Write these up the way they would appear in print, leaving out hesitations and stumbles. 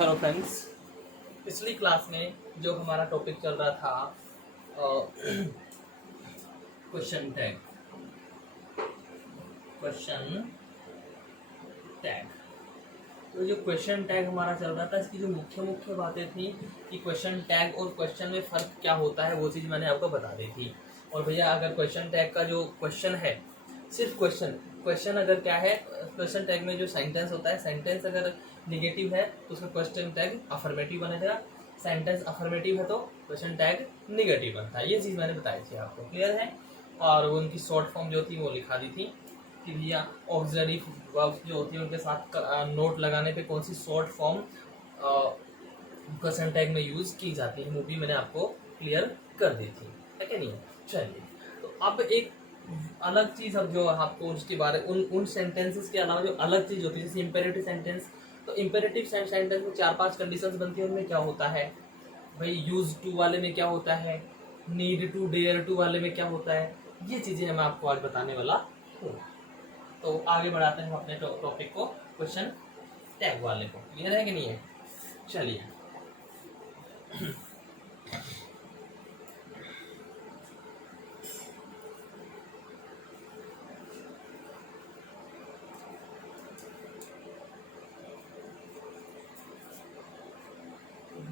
Hello friends, पिछली class में जो हमारा टॉपिक चल रहा था क्वेश्चन टैग। तो जो क्वेश्चन टैग हमारा चल रहा था, इसकी जो मुख्य मुख्य बातें थी कि क्वेश्चन टैग और क्वेश्चन में फ़र्क क्या होता है, वो चीज़ मैंने आपको बता दी थी। और भैया अगर क्वेश्चन टैग का जो क्वेश्चन है, सिर्फ क्वेश्चन अगर क्या है, क्वेश्चन टैग में जो सेंटेंस होता है, सेंटेंस अगर निगेटिव है तो उसका क्वेश्चन टैग अफर्मेटिव बनेगा, सेंटेंस अफर्मेटिव है तो क्वेश्चन टैग निगेटिव बनता है। ये चीज़ मैंने बताई थी आपको, क्लियर है। और वो उनकी शॉर्ट फॉर्म जो थी वो लिखा दी थी कि भैया ऑक्सिलरी वर्ब्स जो होती है उनके साथ नोट लगाने पे कौन सी शॉर्ट फॉर्म क्वेश्चन टैग में यूज की जाती है, वो भी मैंने आपको क्लियर कर दी थी, है क्या नहीं है। चलिए, तो अब एक अलग चीज, अब जो आपको उसके बारे उन सेंटेंसेस के अलावा जो अलग चीज होती है, जैसे इंपेरेटिव सेंटेंस। तो इंपेरेटिव सेंटेंस में 4-5 कंडीशंस बनती है। उनमें क्या होता है भाई, यूज टू वाले में क्या होता है, नीड टू, डेयर टू वाले में क्या होता है, ये चीजें मैं आपको आज बताने वाला हूँ। तो आगे बढ़ाते हैं अपने टॉपिक को, क्वेश्चन टैग वाले को। क्लियर है कि नहीं है। चलिए,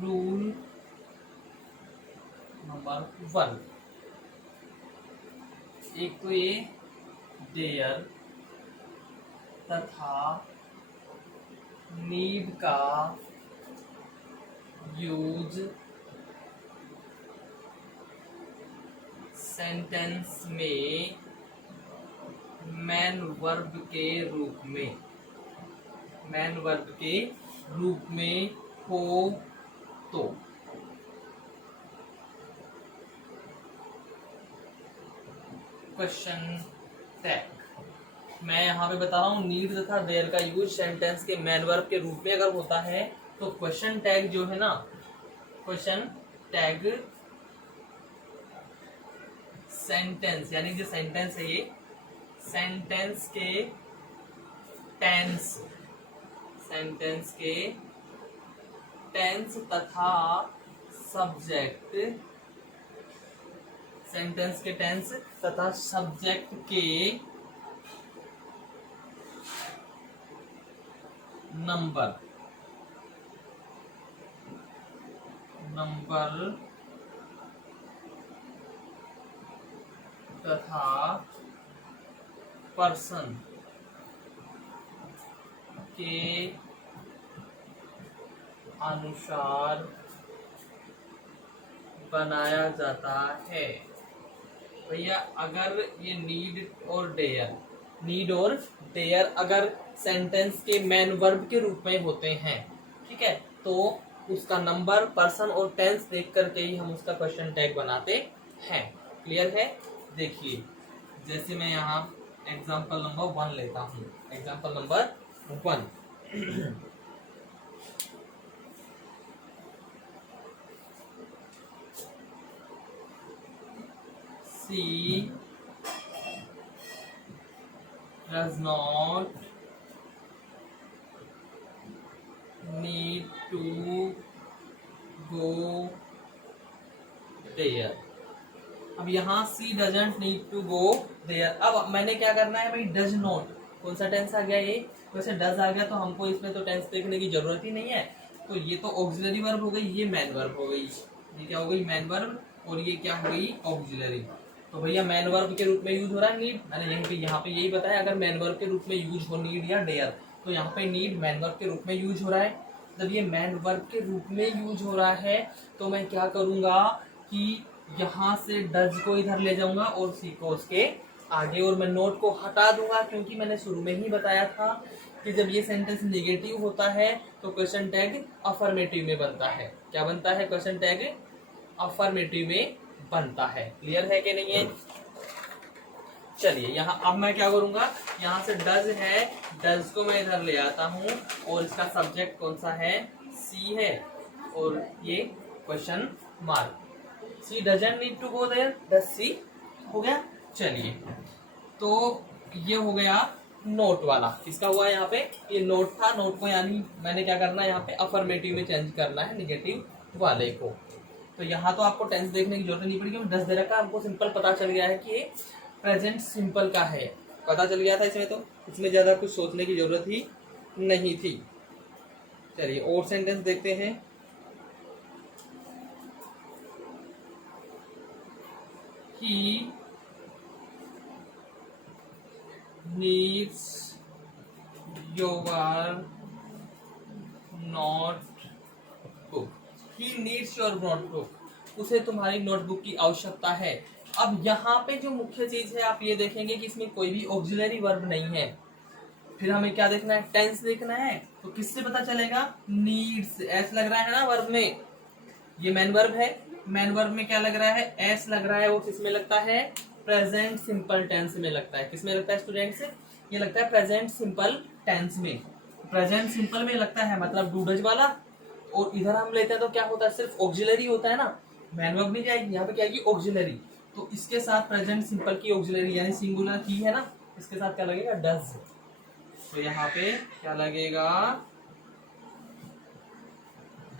रूल नंबर 1, एक तो ये देयर तथा नीड का यूज सेंटेंस में मैन वर्ब के रूप में हो तो क्वेश्चन टैग। मैं यहाँ पे बता रहा हूँ, नीड तथा देयर का यूज सेंटेंस के मैन वर्ब के रूप में अगर होता है तो क्वेश्चन टैग जो है ना, क्वेश्चन टैग सेंटेंस, यानी जो सेंटेंस है ये सेंटेंस के टेंस तथा सब्जेक्ट, सेंटेंस के टेंस तथा सब्जेक्ट के नंबर तथा पर्सन के अनुसार बनाया जाता है। भैया अगर ये नीड और डेयर अगर सेंटेंस के मैन वर्ब के रूप में होते हैं, ठीक है, तो उसका नंबर, पर्सन और टेंस देख करके ही हम उसका क्वेश्चन टैग बनाते हैं। क्लियर है। देखिए, जैसे मैं यहाँ एग्जाम्पल नंबर 1 लेता हूँ। Example number 1, she does not need to go there। अब यहाँ she doesn't need to go there. अब मैंने क्या करना है भाई, डज नॉट, कौन सा टेंस आ गया ये, वैसे डज आ गया तो हमको इसमें तो टेंस देखने की जरूरत ही नहीं है। तो ये तो ऑक्सिलरी वर्ब हो गई, ये मैन वर्ब हो गई। ये क्या हो गई, मैन वर्ब, और ये क्या हो गई, ऑक्सिलरी। तो भैया मैन वर्ब के रूप में यूज हो रहा है नीड, मैंने यहाँ पे यही बताया, अगर मैन वर्ब के रूप में यूज हो नीड या डेयर, तो यहाँ पे नीड मैन वर्ब के रूप में यूज हो रहा है। जब ये मैन वर्ब के रूप में यूज हो रहा है तो मैं क्या करूंगा कि यहाँ से डज को इधर ले जाऊंगा और सी को उसके आगे, और मैं नोट को हटा दूंगा, क्योंकि मैंने शुरू में ही बताया था कि जब ये सेंटेंस निगेटिव होता है तो क्वेश्चन टैग अफर्मेटिव में बनता है। क्या बनता है, क्वेश्चन टैग अफर्मेटिव में बनता है। क्लियर है कि नहीं है। चलिए, यहाँ अब मैं क्या करूंगा, यहाँ से डज है, डज को मैं इधर ले आता हूँ और इसका सब्जेक्ट कौन सा है, सी है, और ये question mark. She doesn't need to go there, does she हो गया। चलिए, तो ये हो गया नोट वाला। किसका हुआ यहाँ पे, ये नोट था, नोट को यानी मैंने क्या करना है यहाँ पे अफर्मेटिव में चेंज करना है निगेटिव वाले को। तो यहाँ तो आपको टेंस देखने की जरूरत नहीं पड़ी, डस दे रखा है, हमको सिंपल पता चल गया है कि ये प्रेजेंट सिंपल का है, पता चल गया था इसमें, तो इसमें ज्यादा कुछ सोचने की जरूरत ही नहीं थी। चलिए और सेंटेंस देखते हैं। He needs your notebook. He needs your notebook. उसे तुम्हारी नोटबुक की आवश्यकता है। अब यहाँ पे जो मुख्य चीज है आप ये देखेंगे कि इसमें कोई भी ऑक्सिलरी वर्ब नहीं है। फिर हमें क्या देखना है, टेंस देखना है। तो किससे पता चलेगा, नीड्स, एस लग रहा है ना वर्ब में, ये मैन वर्ब है, मैन वर्ब में क्या लग रहा है, एस लग रहा है, वो किसमें लगता है, प्रेजेंट सिंपल टेंस में लगता है। किसमें लगता है स्टूडेंट्स, ये लगता है प्रेजेंट सिंपल टेंस में, प्रेजेंट सिंपल में लगता है, मतलब डूडज वाला। और इधर हम लेते हैं तो क्या होता है, सिर्फ ऑक्सिलरी होता है ना, मैन वर्ब नहीं जाएगी, यहाँ पे क्या आएगी ऑक्सिलरी। तो इसके साथ प्रेजेंट सिंपल की ऑक्सिलरी यानी सिंगुलर की है ना, इसके साथ क्या लगेगा, डज। तो यहाँ पे क्या लगेगा,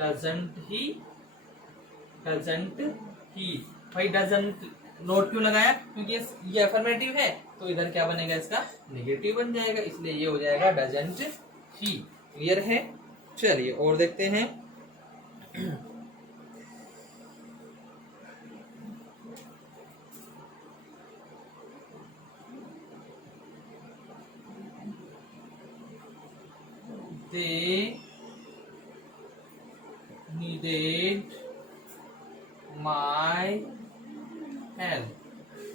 डजंट ही, डजंट ही। भाई डजंट नोट क्यों लगाया, क्योंकि ये अफर्मेटिव है, तो इधर क्या बनेगा, इसका नेगेटिव बन जाएगा, इसलिए ये हो जाएगा डजंट ही। क्लियर है। चलिए और देखते हैं। They needed my help.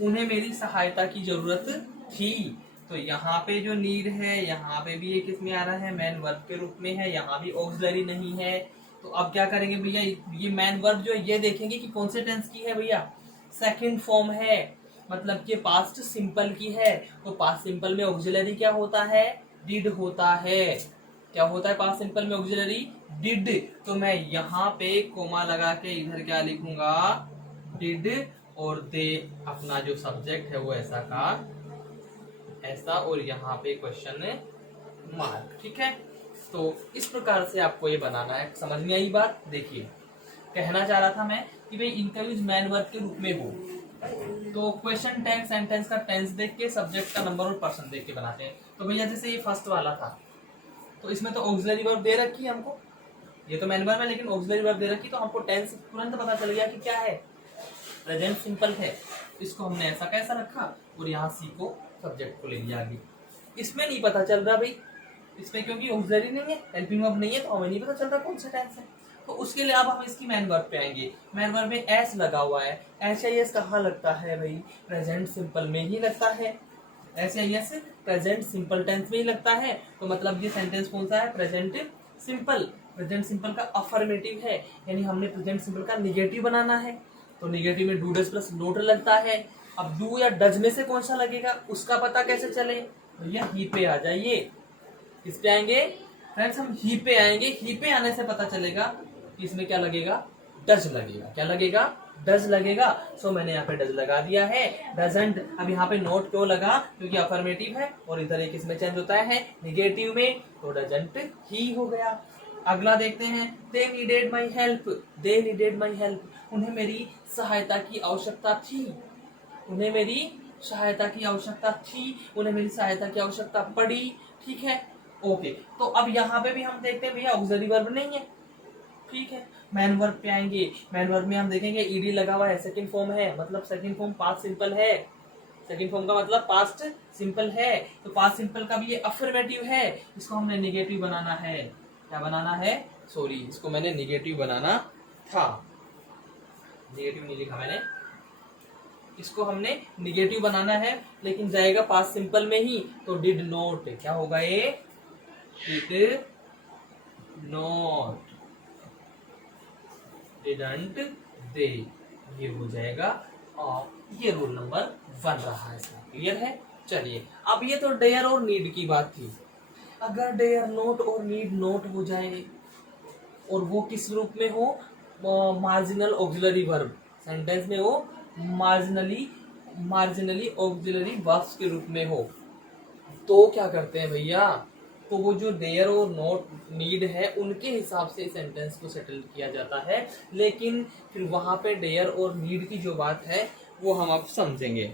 उन्हें मेरी सहायता की जरूरत थी। तो यहाँ पे जो नीड है, यहाँ पे भी ये किस में आ रहा है, मैन वर्ब के रूप में है, यहाँ भी ऑक्सिलरी नहीं है। तो अब क्या करेंगे भैया, ये मैन वर्ब जो ये देखेंगे कि कौन से टेंस की है भैया, सेकंड फॉर्म है, मतलब ये पास्ट सिंपल की है। तो पास्ट सिंपल में ऑक्सिलरी क्या होता है, डिड होता है। क्या होता है पास्ट सिंपल में ऑक्सिलरी, डिड। तो मैं यहाँ पे कोमा लगा के इधर क्या लिखूंगा, डिड, और दे अपना जो सब्जेक्ट है वो ऐसा का ऐसा, और यहाँ पे क्वेश्चन मार्क। ठीक है, तो इस प्रकार से आपको ये बनाना है। समझ में आई बात। देखिए कहना चाह रहा था मैं कि भाई इनका यूज मैन वर्ब के रूप में हो, तो क्वेश्चन टैग सेंटेंस का टेंस देख के, सब्जेक्ट का नंबर और पर्सन देख के बनाते हैं। तो भैया जैसे ये फर्स्ट वाला था, तो इसमें तो ऑक्सिलरी वर्ब दे रखी है हमको, ये तो मैन वर्ब है लेकिन ऑक्सिलरी वर्ब दे रखी, तो हमको टेंस तुरंत पता चल गया कि क्या है, प्रेजेंट सिंपल है। इसको हमने ऐसा कैसा रखा, और यहाँ सी को सब्जेक्ट को ले लिया आगे। इसमें नहीं पता चल रहा भाई, इसमें क्योंकि ऑक्सिलरी नहीं है, हेल्पिंग वर्ब नहीं है, तो हमें नहीं पता चल रहा कौन सा टेंस है। तो उसके लिए अब हम इसकी मैन वर्ब पे आएंगे। मैन वर्ब में एस लगा हुआ है, एस आई एस कहाँ लगता है भाई, प्रेजेंट सिंपल में ही लगता है। S I S present simple tense में ही लगता है। तो मतलब ये सेंटेंस कौन सा है, प्रेजेंट सिंपल। प्रेजेंट सिंपल का अफर्मेटिव है, यानी हमने प्रेजेंट सिंपल का निगेटिव बनाना है। तो निगेटिव में डू डज प्लस नोट लगता है। अब डू या डज में से कौन सा लगेगा उसका पता कैसे चले, भैया ही पे आ जाइए। किस पे आएंगे फ्रेंड्स, हम ही पे आएंगे। ही पे आने से पता चलेगा कि इसमें क्या लगेगा, डज लगेगा। क्या लगेगा, डज लगेगा। सो मैंने यहाँ पे डज लगा दिया है। डजंट, अब यहाँ पे नोट क्यों लगा, क्योंकि अफर्मेटिव है, और इधर एक इसमें चेंज होता है निगेटिव में, तो डजंट ही हो गया। अगला देखते हैं, they needed my help. They needed my help, उन्हें मेरी सहायता की आवश्यकता थी। उन्हें मेरी सहायता की आवश्यकता थी, उन्हें मेरी सहायता की आवश्यकता पड़ी। ठीक है, ओके। तो अब यहाँ पे भी हम देखते हैं भैया ऑक्सिलरी वर्ब नहीं है। ठीक है, मैन वर्ब पे आएंगे। मैन वर्ब में हम देखेंगे ईडी लगा हुआ है, सेकंड फॉर्म है, मतलब सेकंड फॉर्म पास्ट सिंपल है। सेकंड फॉर्म का मतलब पास्ट सिंपल है, तो पास्ट सिंपल का भी ये अफर्मेटिव है। इसको हमने निगेटिव बनाना है। क्या बनाना है, सॉरी इसको मैंने निगेटिव बनाना था, निगेटिव नहीं लिखा मैंने, इसको हमने निगेटिव बनाना है, लेकिन जाएगा पास्ट सिंपल में ही। तो डिड नोट, क्या होगा ये, डिड नोट, डिडंट दे, ये हो जाएगा। और ये रूल नंबर 1 रहा है इसका। क्लियर है। चलिए अब ये तो डेयर और नीड की बात थी। अगर डेयर नोट और नीड नोट हो जाए, और वो किस रूप में हो, मार्जिनल ऑक्सिलरी वर्ब, सेंटेंस में वो मार्जिनली ऑक्सिलरी वर्ब्स के रूप में हो, तो क्या करते हैं भैया, तो वो जो देयर और नॉट नीड है उनके हिसाब से सेंटेंस को सेटल किया जाता है, लेकिन फिर वहां पे देयर और नीड की जो बात है वो हम अब समझेंगे।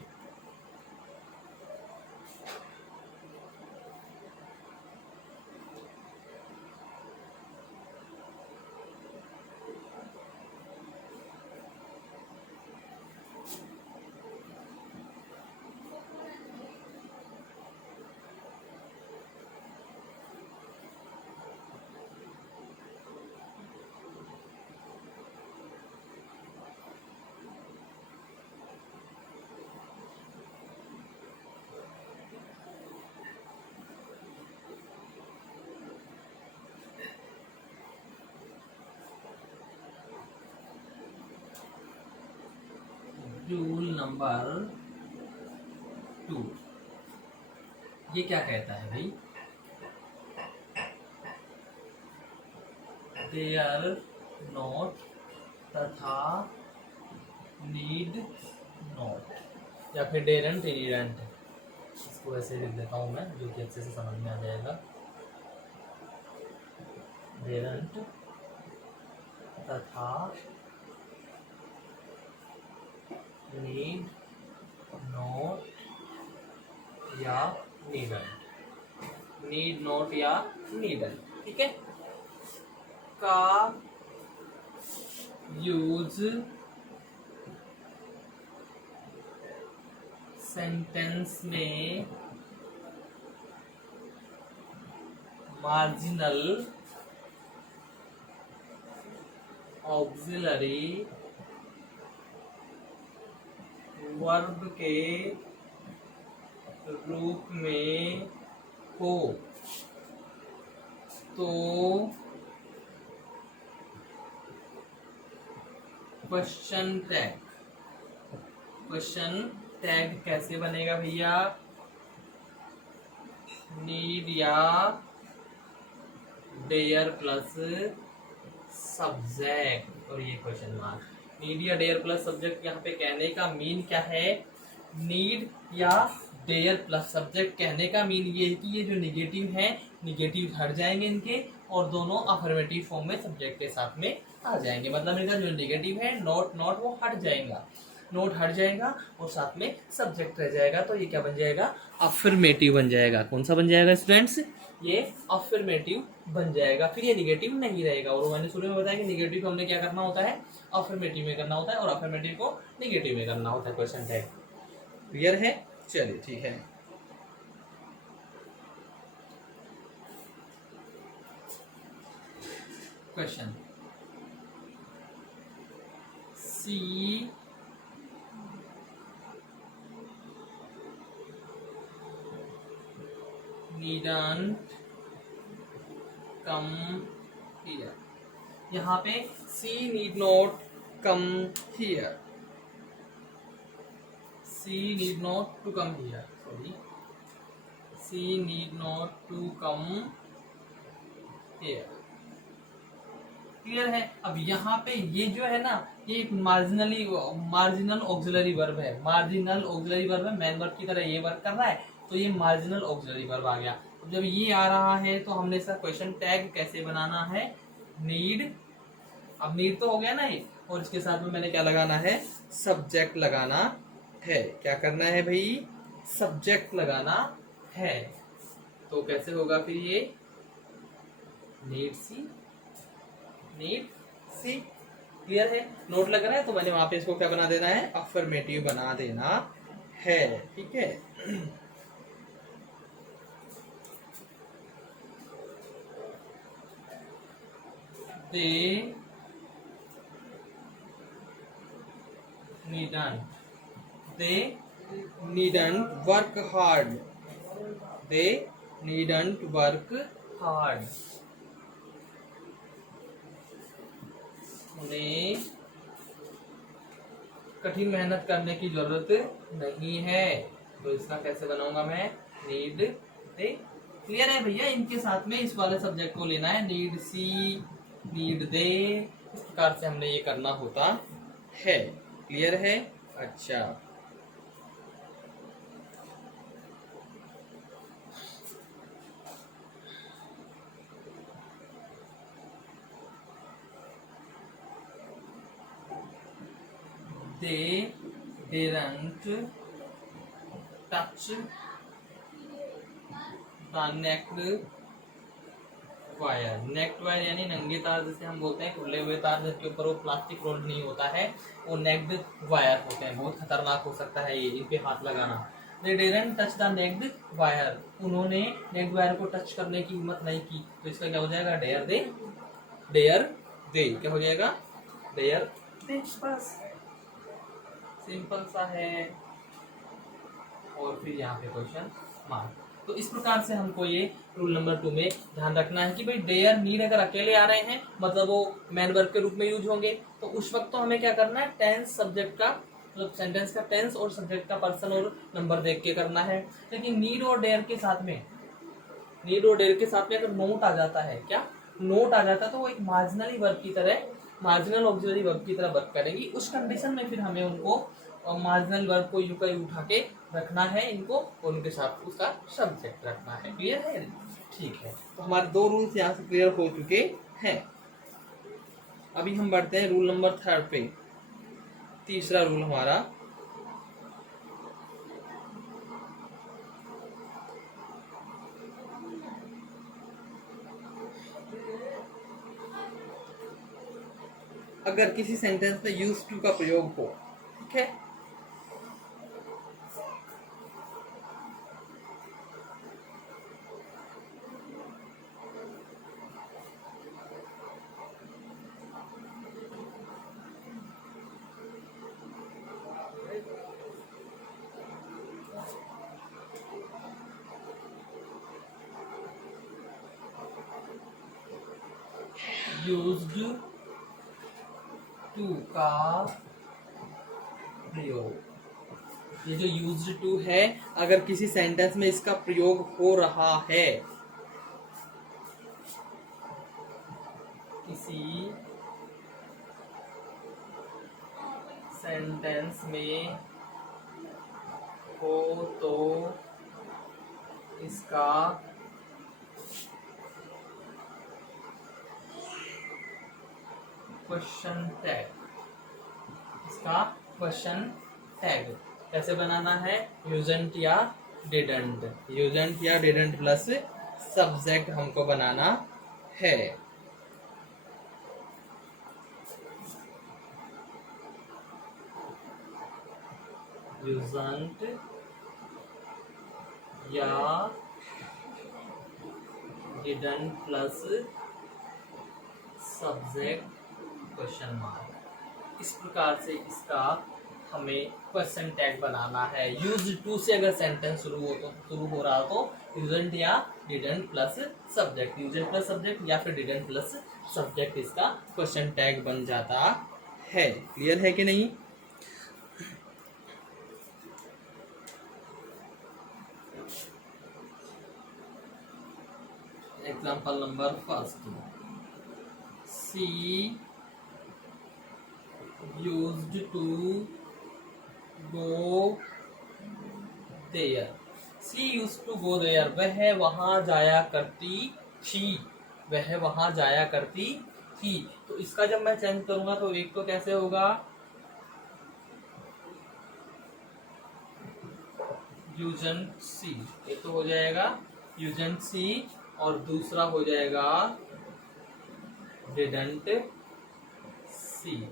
रूल नंबर 2 ये क्या कहता है भाई, देयर नॉट तथा नीड नॉट, या फिर डेरेंट इनीडेंट, इसको ऐसे लिख देता हूँ मैं जो कि अच्छे से समझ में आ जाएगा। डेरेंट तथा नीड नॉट या नीडंट, नीड नॉट या नीडंट, ठीक है, का यूज सेंटेंस में मार्जिनल ऑक्सिलरी वर्ब के रूप में हो तो क्वेश्चन टैग कैसे बनेगा भैया, नीड या डेयर प्लस सब्जेक्ट और ये क्वेश्चन मार्क। नीड या डेयर प्लस सब्जेक्ट यहाँ पे कहने का मीन क्या है, नीड या डेयर प्लस सब्जेक्ट कहने का मीन ये है कि ये जो निगेटिव है निगेटिव हट जाएंगे इनके और दोनों अफर्मेटिव फॉर्म में सब्जेक्ट के साथ में आ जाएंगे। मतलब इनका जो निगेटिव है नॉट वो हट जाएगा, नोट हट जाएगा और साथ में सब्जेक्ट रह जाएगा, तो ये क्या बन जाएगा, अफर्मेटिव बन जाएगा। कौन सा बन जाएगा स्टूडेंट्स, ये अफर्मेटिव बन जाएगा, फिर ये निगेटिव नहीं रहेगा। और मैंने शुरू में बताया कि निगेटिव को हमने क्या करना होता है, अफर्मेटिव में करना होता है और अफर्मेटिव को निगेटिव में करना होता है। क्वेश्चन टैग क्लियर है, चलिए ठीक है। Question C needn't come here, यहाँ पे C need not come here, C need not to come here, sorry, C need not to come here, clear है। अब यहाँ पे ये जो है ना, ये एक मार्जिनल ऑक्सिलरी वर्ब है, मार्जिनल ऑक्सिलरी वर्ब है, मेन वर्ब की तरह ये वर्क कर रहा है, तो ये मार्जिनल ऑक्सिलरी वर्ब आ गया। अब जब ये आ रहा है तो हमने इसका क्वेश्चन टैग कैसे बनाना है, नीड, अब नीड तो हो गया ना ये, और इसके साथ में मैंने क्या लगाना है, सब्जेक्ट लगाना है। क्या करना है भाई, सब्जेक्ट लगाना है। तो कैसे होगा फिर ये, नीड सी, क्लियर है। नोट लग रहा है तो मैंने वहां पे इसको क्या बना देना है, अफर्मेटिव बना देना है, ठीक है। They needn't work hard. They needn't work hard. उन्हें कठिन मेहनत करने की जरूरत नहीं है। तो इसका कैसे बनाऊंगा मैं, नीड दे, क्लियर है भैया। इनके साथ में इस वाले सब्जेक्ट को लेना है, नीड सी, नीड दे, इस प्रकार से हमने ये करना होता है, क्लियर है। अच्छा they didn't touch the necked wire। Naked wire यानी नंगे तार जिसे हम बोलते हैं, खुले हुए तार जिनके ऊपर वो प्लास्टिक रोल्ड नहीं होता है, वो नेक्ड वायर होते हैं। बहुत खतरनाक हो सकता है ये, इन पे हाथ लगाना। They didn't touch the necked wire। उन्होंने नेक्ड वायर को टच करने की हिम्मत नहीं की। तो इसका क्या हो जाएगा? Dare they, dare they. क्या हो जाएगा? Dare they. बस सिंपल सा है। और फिर यहाँ पे क्वेश्चन मार्क। तो इस प्रकार से हमको ये रूल नंबर 2 में ध्यान रखना है कि भाई डेयर नीड अगर अकेले आ रहे हैं, मतलब वो मैन वर्ब के रूप में यूज होंगे, तो उस वक्त तो हमें क्या करना है? टेंस सब्जेक्ट का, मतलब सेंटेंस का टेंस और सब्जेक्ट का पर्सन और नंबर देख के करना है। लेकिन नीड और डेयर के साथ में, नीड और डेयर के साथ में अगर नोट आ जाता है, क्या नोट आ जाता है, तो वो एक मार्जिनली वर्ब की तरह, मार्जिनल ऑक्सिलरी वर्ब की तरह वर्क करेंगी। उस कंडीशन में फिर हमें उनको मार्जिनल वर्ब को यू का यू उठा के रखना है, इनको और उनके साथ उसका सब्जेक्ट रखना है। क्लियर है? ठीक है। तो हमारे 2 रूल्स यहाँ से क्लियर हो चुके हैं। अभी हम बढ़ते हैं रूल नंबर 3 पे। तीसरा रूल हमारा, अगर किसी सेंटेंस में यूज टू का प्रयोग हो, ठीक है, यूज्ड टू का प्रयोग, ये जो यूज्ड टू है, अगर किसी सेंटेंस में इसका प्रयोग हो रहा है, किसी सेंटेंस में हो, तो इसका क्वेश्चन टैग, इसका क्वेश्चन टैग कैसे बनाना है? यूजंट या डिडंट, यूजंट या डिडंट प्लस सब्जेक्ट हमको बनाना है। यूजंट या didn't plus subject question mark. इस प्रकार से इसका हमें क्वेश्चन टैग बनाना है। यूज टू से अगर सेंटेंस शुरू हो रहा हो तो यूजंट या didn't plus subject, usedn't plus subject या फिर डिडंट प्लस सब्जेक्ट इसका क्वेश्चन टैग बन जाता है। क्लियर है कि नहीं? Example number 1, she used to go there. She used to go there, वह वहां जाया करती थी, वह वहां जाया करती थी। तो इसका जब मैं चेंज करूंगा तो एक तो कैसे होगा? यूजंट सी, एक तो हो जाएगा यूजंट सी और दूसरा हो जाएगा डिडंट सी।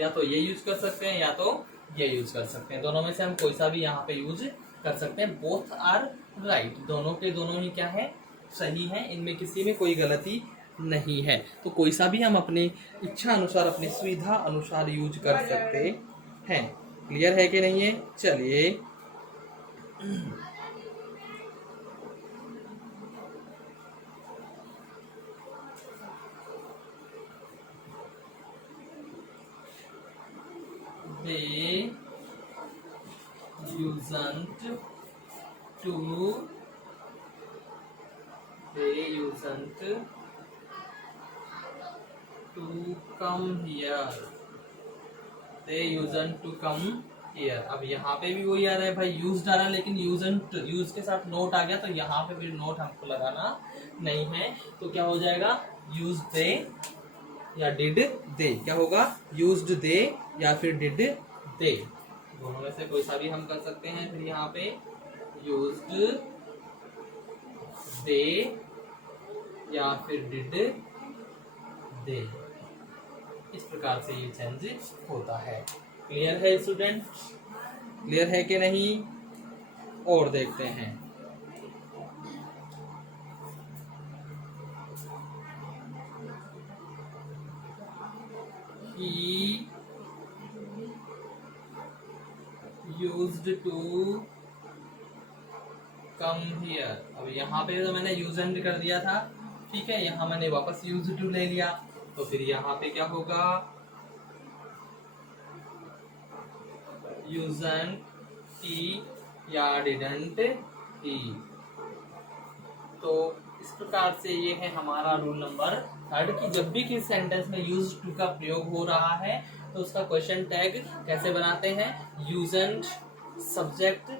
या तो ये यूज कर सकते हैं या तो ये यूज कर सकते हैं, दोनों में से हम कोई सा भी यहाँ पे यूज कर सकते हैं। बोथ आर राइट, दोनों के दोनों ही क्या है? सही है, इनमें किसी में कोई गलती नहीं है। तो कोई सा भी हम अपनी इच्छा अनुसार, अपनी सुविधा अनुसार यूज कर सकते हैं। क्लियर है कि नहीं है? चलिए they usn't to come here, they usn't to come here। अब यहाँ पे भी वही आ रहा है भाई, यूज आ रहा है लेकिन यूजंट, यूज के साथ नोट आ गया तो यहाँ पे फिर नोट हमको लगाना नहीं है। तो क्या हो जाएगा? यूज दे या डिड दे। क्या होगा? यूज्ड दे या फिर डिड दे, दोनों में से कोई सा भी हम कर सकते हैं। फिर यहाँ पे यूज्ड दे या फिर डिड दे, इस प्रकार से ये चेंज होता है। क्लियर है स्टूडेंट? क्लियर है कि नहीं? और देखते हैं। He used to come here। अब यहाँ पे तो मैंने यूज एंड कर दिया था, ठीक है, यहाँ मैंने वापस यूज टू ले लिया, तो फिर यहाँ पे क्या होगा, यूजंट ही या डिडंट ही। तो इस प्रकार से ये है हमारा रूल नंबर 3 कि जब भी किसी सेंटेंस में यूज टू का प्रयोग हो रहा है तो उसका क्वेश्चन टैग कैसे बनाते हैं, यूजेंट सब्जेक्ट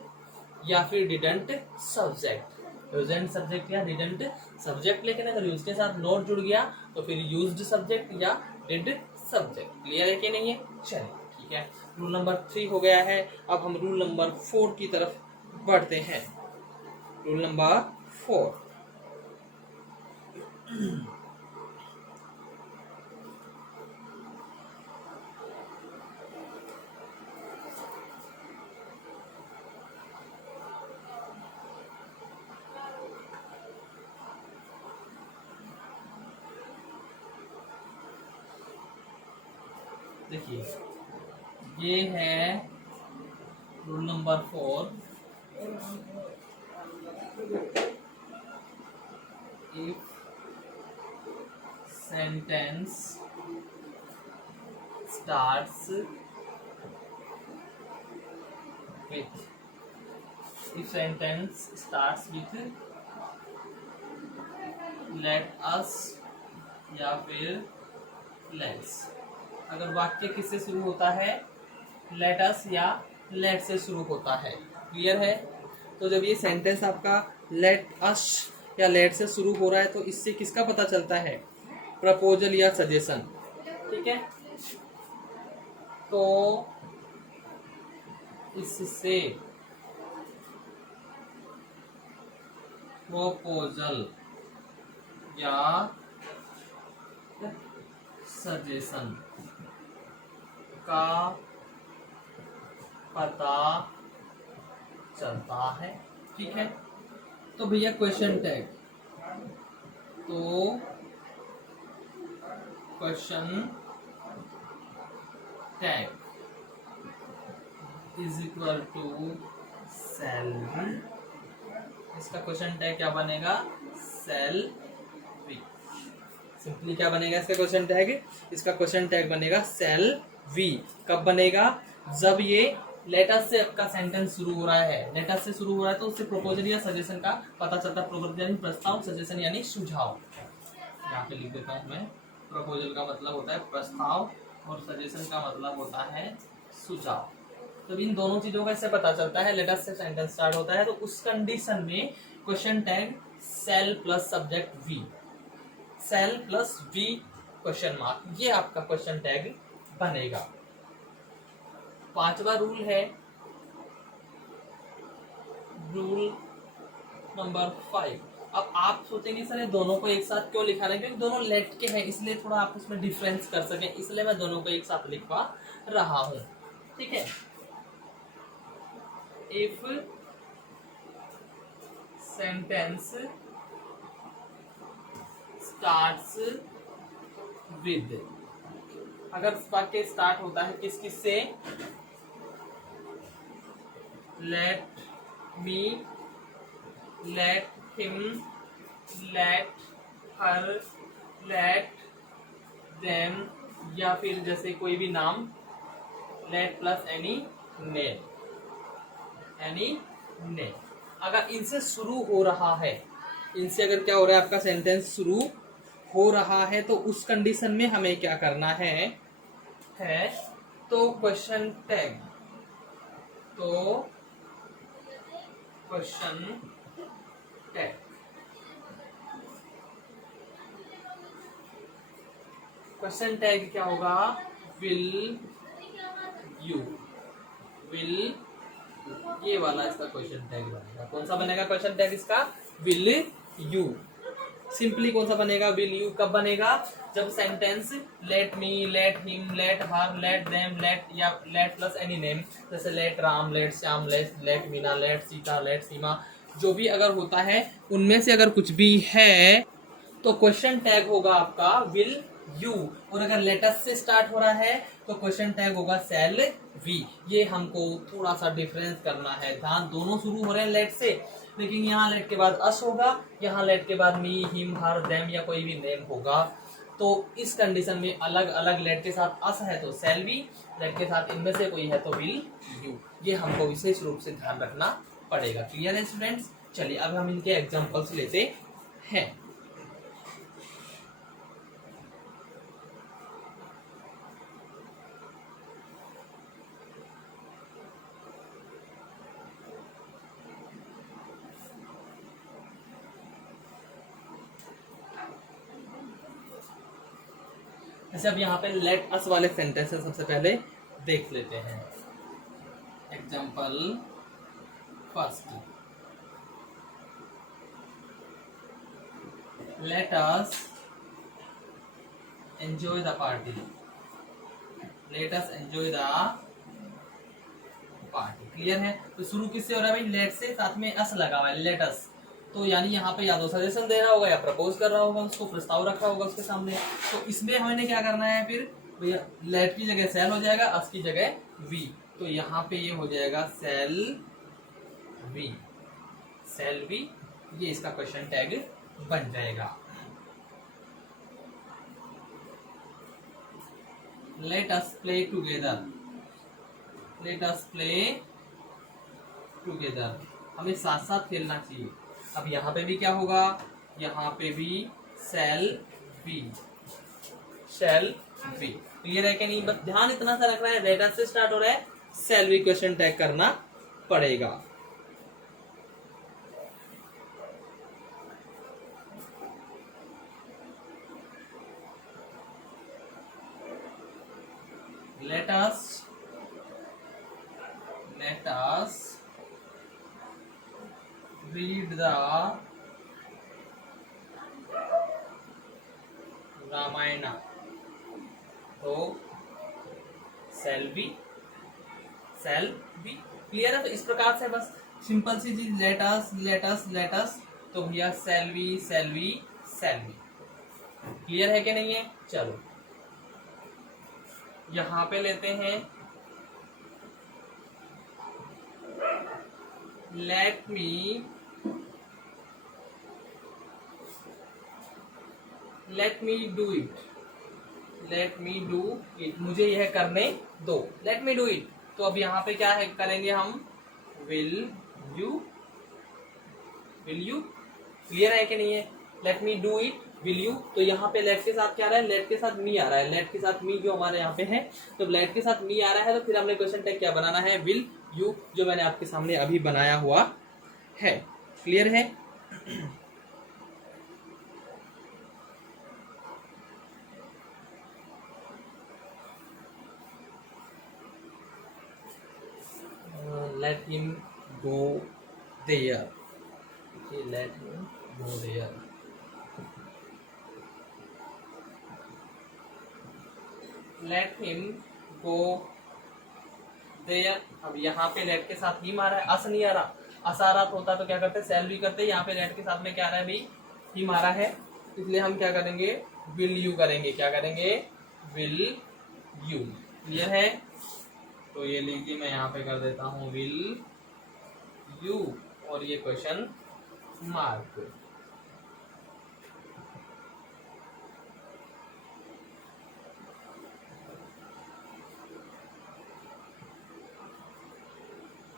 या फिर डिडंट सब्जेक्ट। यूजेंट सब्जेक्ट या डिडंट सब्जेक्ट, लेकिन अगर यूज के साथ नोट जुड़ गया तो फिर यूज्ड सब्जेक्ट या डिड सब्जेक्ट। क्लियर है कि नहीं है? चलिए ठीक है, रूल नंबर 3 हो गया है। अब हम रूल नंबर 4 की तरफ बढ़ते हैं। रूल नंबर 4, देखिए ये है rule number 4। If sentence starts with, if sentence starts with let us या फिर लेट्स, अगर वाक्य किससे शुरू होता है, लेट अस या लेट से शुरू होता है। क्लियर है? तो जब ये सेंटेंस आपका लेट अस या लेट से शुरू हो रहा है तो इससे किसका पता चलता है, प्रपोजल या सजेशन। ठीक है, तो इससे प्रपोजल या सजेशन का पता चलता है। ठीक है, तो भैया क्वेश्चन टैग, तो question tag is equal to shall, इसका क्वेश्चन टैग क्या बनेगा, सेल वी। सिंपली क्या बनेगा इसका क्वेश्चन टैग, इसका क्वेश्चन टैग बनेगा सेल वी। कब बनेगा, जब ये लेटर से आपका सेंटेंस शुरू हो रहा है, लेटर से शुरू हो रहा है तो उससे प्रपोजल या सजेशन का पता चलता है। प्रपोजल यानी प्रस्ताव, सजेशन यानी सुझाव। यहाँ पे लिख देता हूँ मैं, प्रपोजल का मतलब होता है प्रस्ताव और सजेशन का मतलब होता है सुझाव। तो इन दोनों चीजों का इससे पता चलता है, लेटर से सेंटेंस स्टार्ट होता है तो उस कंडीशन में question tag shall plus subject we, shall plus we question mark, ये आपका क्वेश्चन टैग बनेगा। 5वां रूल है रूल नंबर 5। अब आप सोचेंगे सर ये दोनों को एक साथ क्यों लिखा रहे हैं, क्योंकि दोनों लेट के हैं, इसलिए थोड़ा आप उसमें डिफरेंस कर सकें, इसलिए मैं दोनों को एक साथ लिखवा रहा हूं। ठीक है, इफ सेंटेंस स्टार्ट्स विद, अगर वाक्य स्टार्ट होता है किस किस से, late me, let him, let her, let them, या फिर जैसे कोई भी नाम, late plus any name, any name, अगर इनसे शुरू हो रहा है, इनसे अगर क्या हो रहा है आपका सेंटेंस शुरू हो रहा है तो उस कंडीशन में हमें क्या करना है तो क्वेश्चन टैग, तो क्वेश्चन टैग, क्वेश्चन टैग क्या होगा, विल यू, विल, ये वाला इसका क्वेश्चन टैग बनेगा। कौन सा बनेगा क्वेश्चन टैग इसका? Will you. सिंपली कौन सा बनेगा? Will you. कब बनेगा? जब sentence let me, let him, let her, let them, let या लेट प्लस एनी नेम, जैसे let Ram, let Shyam, let Meena, let Sita, let Seema, जो भी अगर होता है उनमें से अगर कुछ भी है तो क्वेश्चन टैग होगा आपका विल यू। और अगर लेटस से स्टार्ट हो रहा है तो क्वेश्चन टैग होगा शैल वी। ये हमको थोड़ा सा डिफरेंस करना है। ध्यान, दोनों शुरू हो रहे हैं लेट से, लेकिन यहाँ लेट के बाद अस होगा, यहाँ लेट के बाद मी, हिम, हर, देम या कोई भी नेम होगा। तो इस कंडीशन में अलग अलग लेट के साथ अस है तो शैल वी, लेट के साथ इनमें से कोई है तो विल यू। ये हमको विशेष रूप से ध्यान रखना पड़ेगा। क्लियर है स्टूडेंट्स? चलिए अब हम इनके एग्जांपल्स लेते हैं। जैसे अब यहाँ पे लेट अस वाले सेंटेंसेस सबसे पहले देख लेते हैं। Example first, let us enjoy the party. Let us enjoy the party. Clear है? तो शुरू किससे हो रहा है भाई? लेट से, साथ में अस लगा हुआ है, लेट अस। तो यानी यहाँ पे या तो सजेशन दे रहा होगा या प्रपोज कर रहा होगा, उसको प्रस्ताव रखा होगा उसके सामने। तो इसमें हमें क्या करना है फिर भैया? लेट की जगह सेल हो जाएगा, अस की जगह वी। तो यहाँ पे ये हो जाएगा सेल वी, सेल वी। ये इसका क्वेश्चन टैग बन जाएगा। Let us play together. Let us play together. हमें साथ साथ खेलना चाहिए। अब यहाँ पे भी क्या होगा? यहाँ पे भी shall we, shall we. Clear है कि नहीं? बस ध्यान इतना सा रखना है, लेटर से स्टार्ट हो रहा है, सेल वी क्वेश्चन टैग करना पड़ेगा। let us read the Ramayana. तो shall be, shall be. Clear है? तो इस प्रकार से बस सिंपल सी चीज, let us, let us, let us, तो भैया shall be, shall be, shall be. Clear है कि नहीं है? चलो यहां पे लेते हैं, let me do it. Let me do it, मुझे यह करने दो। Let me do it. तो अब यहाँ पे क्या है करेंगे हम? Will you, will you. Clear है कि नहीं है? Late me do it, will you. तो यहाँ पे लेट के साथ क्या आ रहा है? लेट के साथ मी आ रहा है। लेट के साथ मी जो हमारे यहाँ पे है, तो लेट के साथ मी आ रहा है, तो फिर हमने क्वेश्चन टैग क्या बनाना है? विल यू, जो मैंने आपके सामने अभी बनाया हुआ है। क्लियर है? let him go there. Okay, let him go there. Let him go there. अब यहाँ पे लेट के साथ हिम आ रहा है, अस नहीं आ रहा। अस आ रहा होता तो क्या करते? सेल भी करते। यहाँ पे लेट के साथ में क्या आ रहा है भाई? हिम आ रहा है, इसलिए हम क्या करेंगे? विल यू करेंगे। क्या करेंगे? Will you. क्लियर है? तो ये लीजिए, मैं यहाँ पे कर देता हूँ विल यू और ये question mark.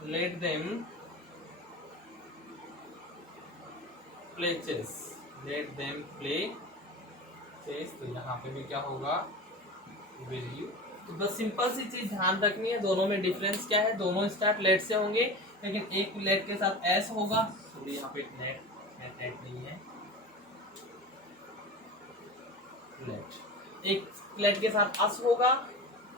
Let them play chess. Let them play chess. तो यहाँ पे भी क्या होगा? Will you. तो बस सिंपल सी चीज ध्यान रखनी है, दोनों में डिफरेंस क्या है? दोनों स्टार्ट लेट से होंगे, लेकिन एक लेट के साथ एस होगा। सॉरी, यहाँ पे लेट नहीं है, लेट। एक लेट के साथ अस होगा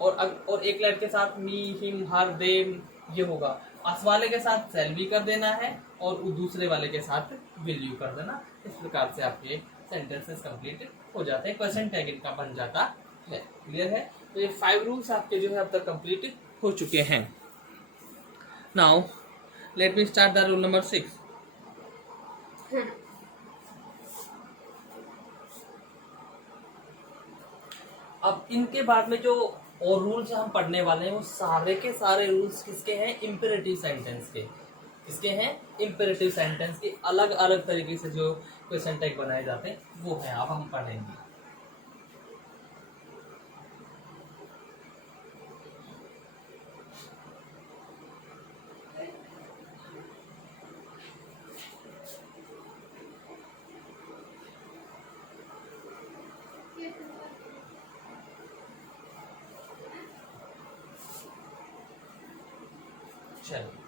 और एक लेट के साथ मी, हिम, हर, देम ये होगा, अस वाले के साथ शैल भी कर देना है और दूसरे वाले के साथ विल यू कर देना। इस प्रकार से आपके सेंटेंसेस कंप्लीट हो जाते हैं, क्वेश्चन टैग इनका बन जाता है। क्लियर है? तो ये 5 रूल्स आपके जो है अब तक कंप्लीट हो चुके हैं। Now let me start the rule number 6। अब इनके बाद में जो और रूल्स हम पढ़ने वाले हैं वो सारे के सारे रूल्स किसके हैं? इंपेरेटिव सेंटेंस के। किसके हैं? इंपेरेटिव सेंटेंस के अलग अलग तरीके से जो क्वेश्चन टैग बनाए जाते हैं वो है, अब हम पढ़ेंगे। चलिए,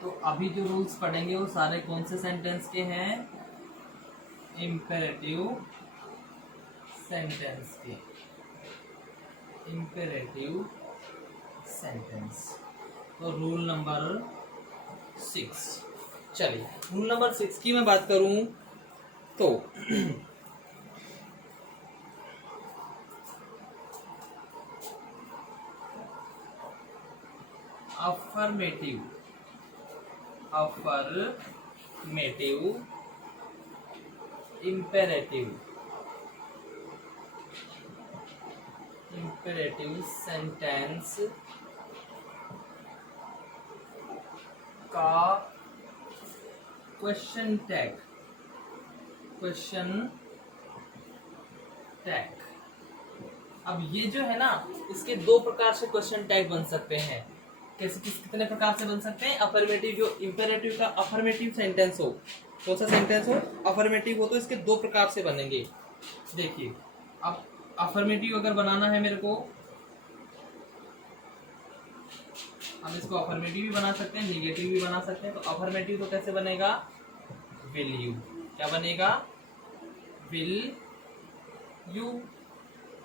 तो अभी जो रूल्स पढ़ेंगे वो सारे कौन से सेंटेंस के हैं? इंपेरेटिव सेंटेंस के। Imperative sentence. तो रूल नंबर 6। चलिए, रूल नंबर 6 की मैं बात करूं तो अफर्मेटिव इंपेरेटिव सेंटेंस का क्वेश्चन टैग अब ये जो है ना, इसके दो प्रकार से क्वेश्चन टैग बन सकते हैं। कैसे, कितने प्रकार से बन सकते हैं? अफर्मेटिव, जो इंपेरेटिव का अफर्मेटिव सेंटेंस हो, कौन सा सेंटेंस हो? अफर्मेटिव हो, तो इसके दो प्रकार से बनेंगे। देखिए, अब अफर्मेटिव अगर बनाना है मेरे को, हम इसको अफर्मेटिव भी बना सकते हैं, निगेटिव भी बना सकते हैं। तो अफर्मेटिव तो कैसे बनेगा? Will you. क्या बनेगा? Will you.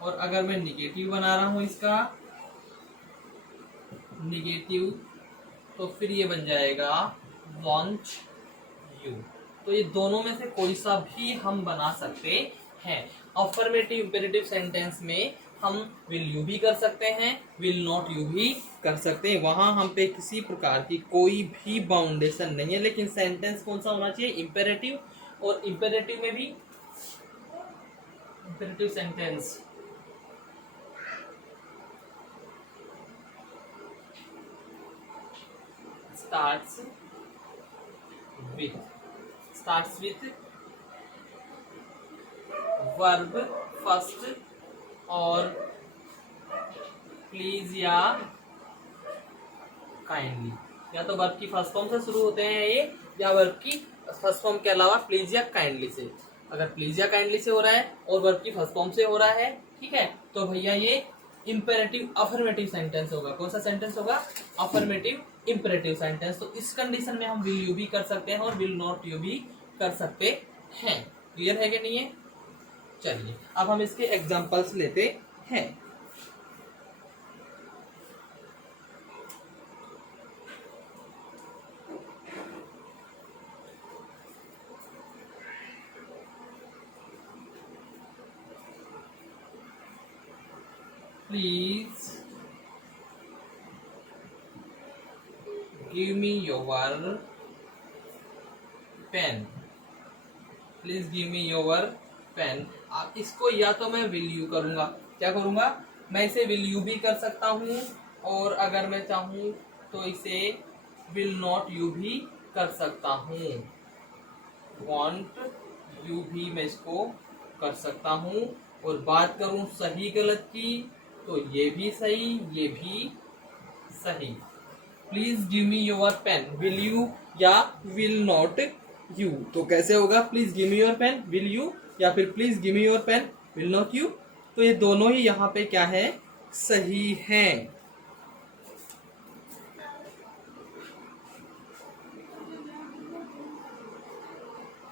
और अगर मैं निगेटिव बना रहा हूं इसका, निगेटिव, तो फिर ये बन जाएगा वांट यू। तो ये दोनों में से कोई सा भी हम बना सकते हैं। अफर्मेटिव इंपेरेटिव सेंटेंस में हम विल यू भी कर सकते हैं, विल नॉट यू भी कर सकते हैं। वहां हम पे किसी प्रकार की कोई भी बाउंडेशन नहीं है। लेकिन सेंटेंस कौन सा होना चाहिए? इंपेरेटिव। और इंपेरेटिव में भी imperative sentence starts with verb first और प्लीज या काइंडली। या तो वर्ब की फर्स्ट फॉर्म से शुरू होते हैं ये, या वर्ब की फर्स्ट फॉर्म के अलावा प्लीज या काइंडली से। अगर प्लीज या काइंडली से हो रहा है और वर्ब की फर्स्ट फॉर्म से हो रहा है, ठीक है, तो भैया ये इंपेरेटिव अफर्मेटिव सेंटेंस होगा। कौन सा सेंटेंस होगा? Affirmative imperative sentence. तो इस कंडीशन में हम विल यू भी कर सकते हैं और विल नॉट यू भी कर सकते हैं। क्लियर है कि नहीं है? चलिए, अब हम इसके एग्जांपल्स लेते हैं। Please give me your pen. Please give me your pen. आप इसको या तो मैं विल यू करूंगा, क्या करूंगा? मैं इसे विल यू भी कर सकता हूं, और अगर मैं चाहूं तो इसे विल नॉट यू भी कर सकता हूं। वांट यू भी मैं इसको कर सकता हूं। और बात करूं सही गलत की, तो ये भी सही, ये भी सही। Please give me your pen, will you या विल नॉट यू। तो कैसे होगा? Please give me your pen, will you, या फिर please give me your pen, will not you. तो ये दोनों ही यहाँ पे क्या है? सही हैं।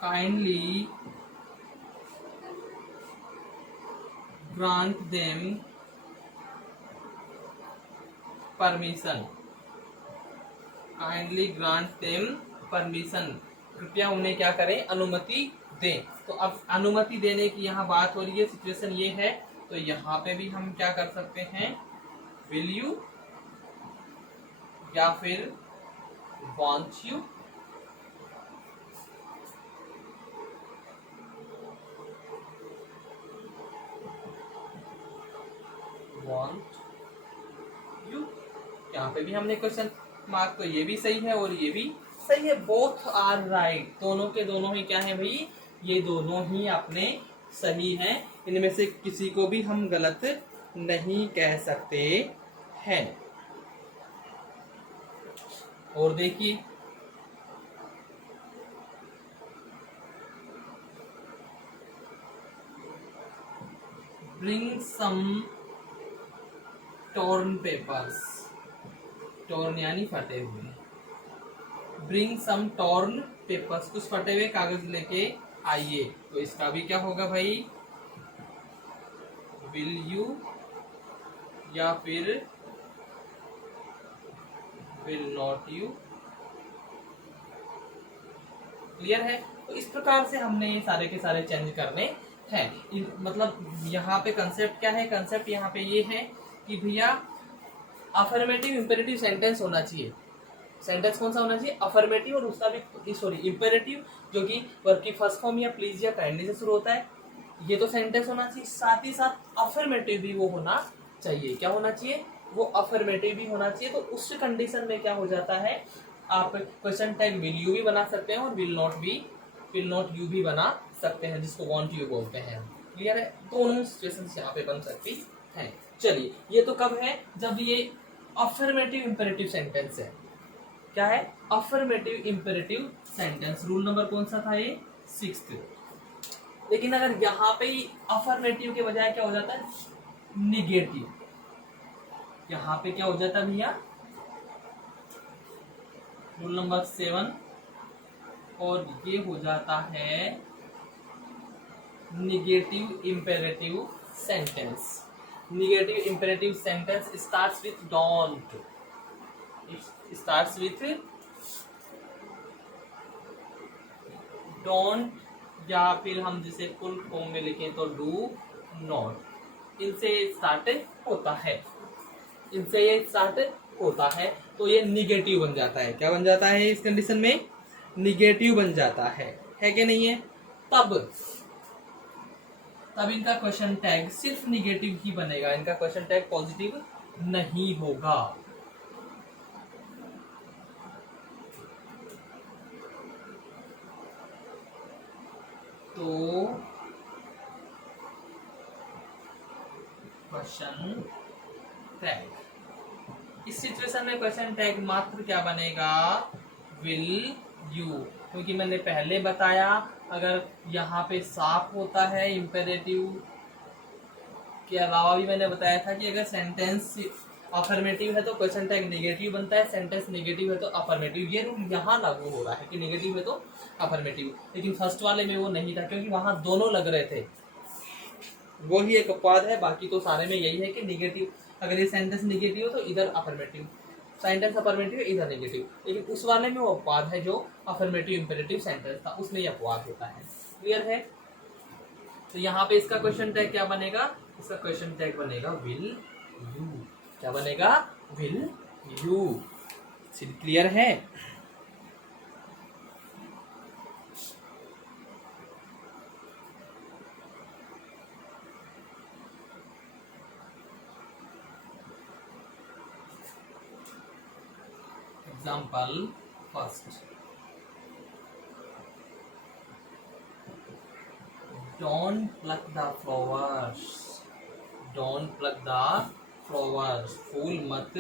Kindly grant them permission। Kindly grant them permission, कृपया उन्हें क्या करें, अनुमति दें। तो अब अनुमति देने की यहाँ बात हो रही है, सिचुएशन ये है, तो यहाँ पे भी हम क्या कर सकते हैं, विल यू या फिर वांट यू। वांट यू, यहाँ पे भी हमने क्वेश्चन मार्क, तो ये भी सही है और ये भी सही है, बोथ आर राइट, दोनों के दोनों ही क्या है भाई, ये दोनों ही अपने सही हैं, इनमें से किसी को भी हम गलत नहीं कह सकते हैं। और देखिए bring some torn papers, torn यानी फटे हुए, ब्रिंग सम टॉर्न पेपर्स, कुछ फटे हुए कागज लेके आइए, तो इसका भी क्या होगा भाई, विल यू या फिर विल नॉट यू। क्लियर है? तो इस प्रकार से हमने ये सारे के सारे चेंज करने हैं। मतलब यहाँ पे कंसेप्ट क्या है, कंसेप्ट यहाँ पे ये है कि भैया अफर्मेटिव इंपेरेटिव सेंटेंस होना चाहिए। सेंटेंस कौन सा होना चाहिए, अफर्मेटिव, और उसका भी सॉरी इंपेरेटिव जो कि वर्ब की फर्स्ट फॉर्म या प्लीज या काइंडली से शुरू होता है, ये तो सेंटेंस होना चाहिए, साथ ही साथ अफर्मेटिव भी वो होना चाहिए। क्या होना चाहिए, वो अफर्मेटिव भी होना चाहिए। तो उस कंडीशन में क्या हो जाता है, आप क्वेश्चन टैग विल यू भी बना सकते हैं और विल नॉट यू भी बना सकते हैं, जिसको वांट यू बोलते हैं। क्लियर है? दोनों सिचुएशंस यहाँ पे बन सकती हैं। चलिए, ये तो कब है, जब ये अफर्मेटिव इंपेरेटिव सेंटेंस है। क्या है, affirmative imperative sentence. Rule number कौन सा था ये, 6th। लेकिन अगर यहाँ पे ही अफर्मेटिव के बजाय क्या हो जाता है, निगेटिव, यहाँ पे क्या हो जाता है भैया, रूल नंबर 7, और ये हो जाता है negative imperative sentence. Negative imperative sentence starts with don't, starts with don't, या फिर हम जिसे फुल फॉर्म में लिखें तो डू नॉट, इनसे स्टार्ट होता है, इनसे ये स्टार्ट होता है। तो ये निगेटिव बन जाता है। क्या बन जाता है इस कंडीशन में, निगेटिव बन जाता है कि नहीं है? तब इनका क्वेश्चन टैग सिर्फ निगेटिव ही बनेगा, इनका क्वेश्चन टैग पॉजिटिव नहीं होगा। तो क्वेश्चन टैग, इस सिचुएशन में क्वेश्चन टैग मात्र क्या बनेगा, विल यू, क्योंकि मैंने पहले बताया अगर यहाँ पे साफ होता है इम्पेरेटिव के अलावा भी मैंने बताया था कि अगर सेंटेंस अफर्मेटिव है तो क्वेश्चन टैग नेगेटिव बनता है, सेंटेंस नेगेटिव है तो अफर्मेटिव। ये रूल यहाँ लागू हो रहा है कि नेगेटिव है तो अफर्मेटिव, लेकिन फर्स्ट वाले में वो नहीं था क्योंकि वहां दोनों लग रहे थे। वो ही एक अपवाद है, बाकी तो सारे में यही है कि नेगेटिव, अगर ये सेंटेंस नेगेटिव हो तो इधर अफर्मेटिव, सेंटेंस अफर्मेटिव इधर नेगेटिव। लेकिन उस वाले में वो अपवाद है जो अफर्मेटिव इंपेरेटिव सेंटेंस था, उसमें ये अपवाद होता है। क्लियर है? तो यहाँ पे इसका क्वेश्चन टैग क्या बनेगा, इसका क्वेश्चन टैग बनेगा विल यू। क्या बनेगा, विल यू। क्लियर है? Example first. Don't pluck the flowers. Don't pluck the flowers. फूल मत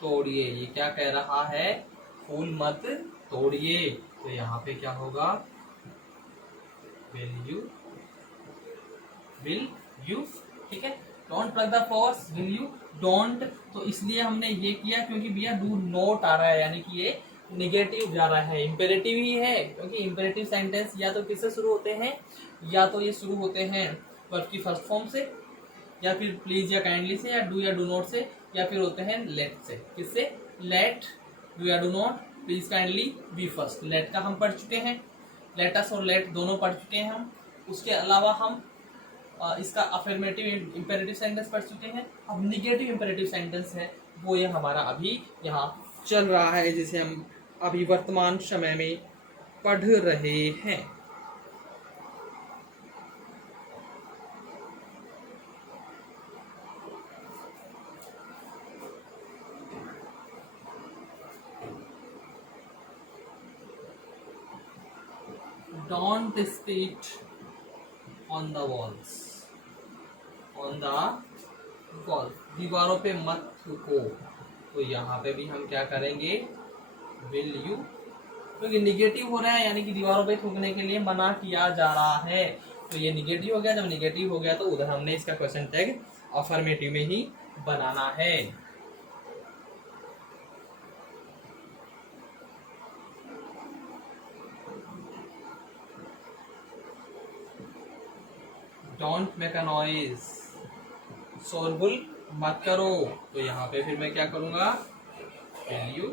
तोड़िए। ये क्या कह रहा है, फूल मत तोड़िए। तो यहाँ पे क्या होगा, will you, ठीक है। Don't plug the flowers, will you, don't, तो इसलिए हमने ये किया क्योंकि भैया डू नॉट आ रहा है, यानी कि ये निगेटिव जा रहा है, इंपेरेटिव ही है, क्योंकि इंपेरेटिव सेंटेंस या तो किससे शुरू होते हैं, या तो ये शुरू होते हैं वर्ब की फर्स्ट फॉर्म से, या फिर प्लीज या काइंडली से, या डू नॉट से, या फिर होते हैं लेट से। किससे, लेट डू या do not, please kindly be first. Let का हम पढ़ चुके हैं, लेटस और लेट दोनों पढ़ चुके हैं हम। उसके अलावा हम इसका अफर्मेटिव इंपेरेटिव सेंटेंस पढ़ चुके हैं। अब निगेटिव इंपेरेटिव सेंटेंस है वो ये हमारा अभी यहाँ चल रहा है, जिसे हम अभी वर्तमान समय में पढ़ रहे हैं। Don't spit on the walls, on the wall, दीवारों पे मत थूको। तो यहाँ पे भी हम क्या करेंगे, विल यू, क्योंकि निगेटिव हो रहा है यानी कि दीवारों पे थूकने के लिए मना किया जा रहा है। तो ये निगेटिव हो गया, जब निगेटिव हो गया तो उधर हमने इसका क्वेश्चन टैग अफर्मेटिव में ही बनाना है। डोंट मेक अ नॉइज, शोरगुल मत करो। तो यहाँ पे फिर मैं क्या करूंगा, विल यू।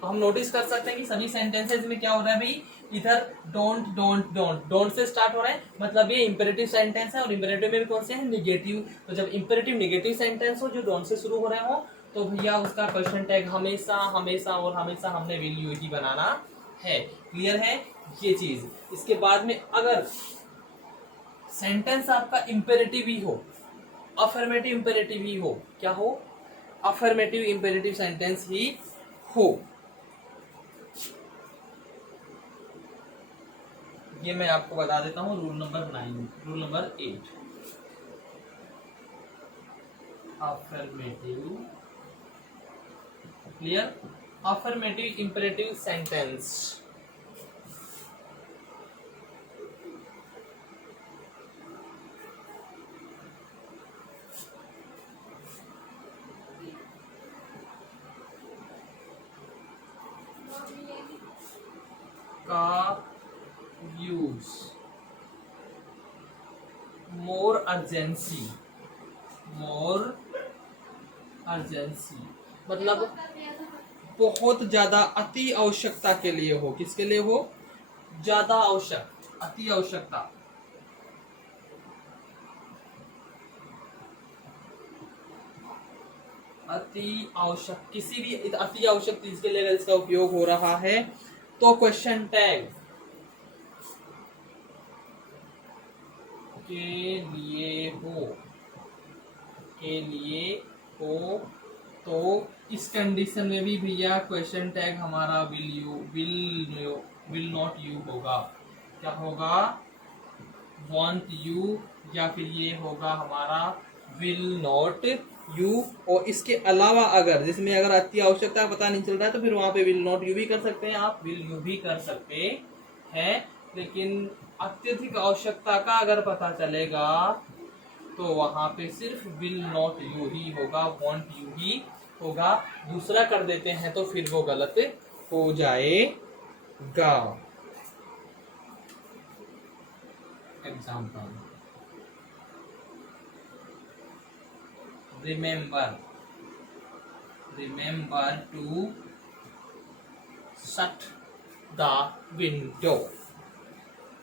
तो हम नोटिस कर सकते हैं कि सभी सेंटेंसेस में क्या हो रहा है भाई, इधर don't don't don't don't say start हो रहा है, मतलब ये इंपेरेटिव सेंटेंस है और इंपेरेटिव में भी कौन से हैं, निगेटिव। तो जब इंपेरेटिव निगेटिव सेंटेंस हो जो डोंट से शुरू हो रहे हो, तो भैया उसका क्वेश्चन टैग हमेशा हमेशा और हमेशा हमने विल यू ही बनाना है। क्लियर है ये चीज। इसके बाद में अगर सेंटेंस आपका इंपेरेटिव ही हो, अफर्मेटिव इंपेरेटिव ही हो, क्या हो, अफर्मेटिव इंपेरेटिव सेंटेंस ही हो, ये मैं आपको बता देता हूं rule number 9, rule number 8। Affirmative, clear, affirmative imperative sentence का यूज मोर अर्जेंसी, मोर अर्जेंसी मतलब बहुत ज्यादा अति आवश्यकता के लिए हो। किसके लिए हो, ज्यादा आवश्यक, अति आवश्यकता, अति आवश्यक, किसी भी अति आवश्यक चीज के लिए अगर इसका उपयोग हो रहा है तो क्वेश्चन टैग के लिए हो, के लिए हो, तो इस कंडीशन में भी भैया क्वेश्चन टैग हमारा will you, will not you होगा। क्या होगा, वांट यू, या फिर ये होगा हमारा विल नॉट यू। और इसके अलावा अगर जिसमें अगर अति आवश्यकता पता नहीं चल रहा है तो फिर वहां पे विल नॉट यू भी कर सकते हैं, आप विल यू भी कर सकते हैं। लेकिन अत्यधिक आवश्यकता का अगर पता चलेगा तो वहां पे सिर्फ विल नॉट यू ही होगा, वांट यू ही होगा। दूसरा कर देते हैं तो फिर वो गलत हो जाएगा। Example, remember, remember to shut the window,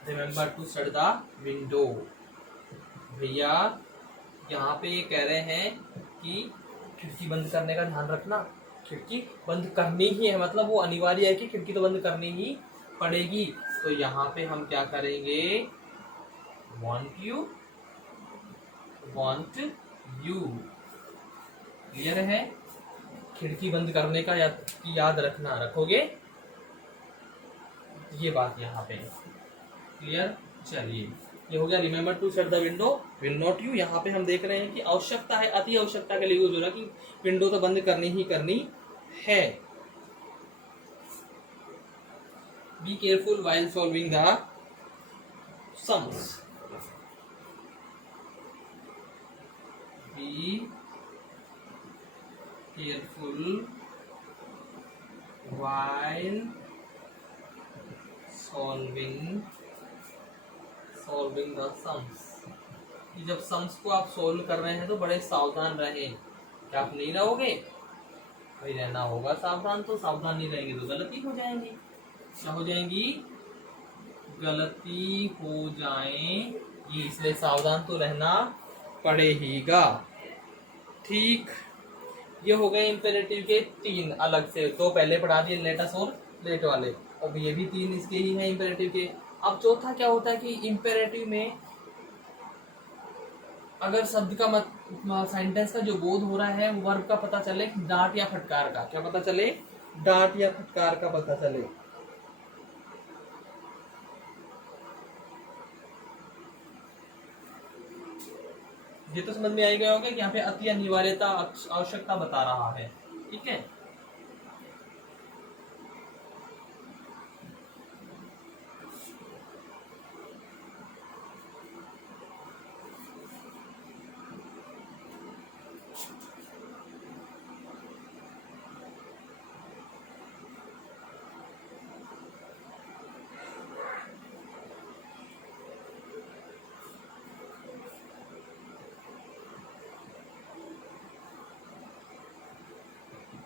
remember to shut the window. भैया यहाँ पे ये कह रहे हैं कि खिड़की बंद करने का ध्यान रखना, खिड़की बंद करनी ही है, मतलब वो अनिवार्य है कि खिड़की तो बंद करनी ही पड़ेगी। तो यहाँ पे हम क्या करेंगे, want you, want you। Clear है, खिड़की बंद करने का याद रखना, रखोगे ये बात यहाँ पे क्लियर। चलिए ये हो गया remember to shut the window, will not you. यहाँ पे हम देख रहे हैं कि आवश्यकता है, अति आवश्यकता के लिए यूज हो रहा है कि विंडो तो बंद करनी ही करनी है। Be careful while solving the sums, be careful while solving the sums. जब सम्स को आप सोल्व कर रहे हैं तो बड़े सावधान रहें। क्या आप नहीं रहोगे, भाई रहना होगा सावधान, तो सावधान नहीं रहेंगे तो गलती हो जाएंगी। क्या हो जाएंगी? गलती हो जाएंगी, इसलिए सावधान तो रहना पड़ेगा। ठीक, ये हो गए इंपेरेटिव के 3 अलग से, तो पहले पढ़ा दिए लेटस और लेट वाले, अब ये भी 3 इसके ही हैं इंपेरेटिव के। अब चौथा क्या होता है कि इंपेरेटिव में अगर शब्द का सेंटेंस का जो बोध हो रहा है वर्ब का पता चले, डांट या फटकार का। क्या पता चले? डांट या फटकार का पता चले। ये तो समझ में आ गया होगा कि यहाँ पे अति अनिवार्यता आवश्यकता बता रहा है। ठीक है,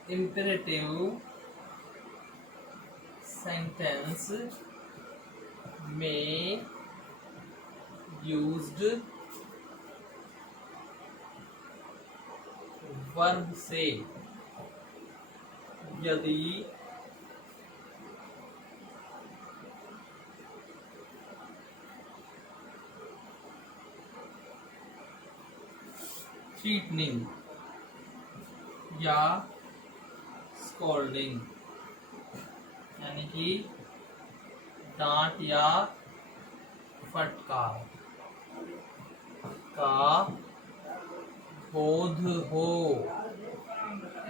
imperative sentence में used वर्ब से यदि थ्रीटनिंग या स्कॉल्डिंग, यानी कि डांट या फटकार का बोध हो,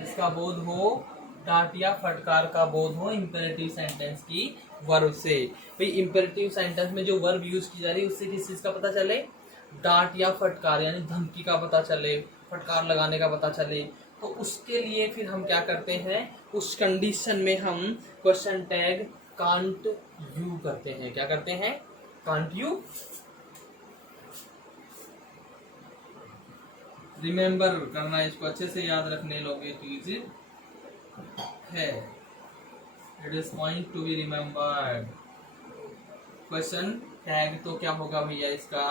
इसका बोध हो, डांट या फटकार का बोध हो इंपेरेटिव सेंटेंस की वर्ब से। भाई इंपेरेटिव सेंटेंस में जो वर्ब यूज की जा रही है उससे किस चीज का पता चले? डांट या फटकार, यानी धमकी का पता चले, फटकार लगाने का पता चले। तो उसके लिए फिर हम क्या करते हैं, उस कंडीशन में हम क्वेश्चन टैग कांट यू करते हैं। क्या करते हैं? Can't you. रिमेंबर करना, इसको अच्छे से याद रखने लोगे चीज है। It is point to be remembered. Question tag तो क्या होगा भैया इसका?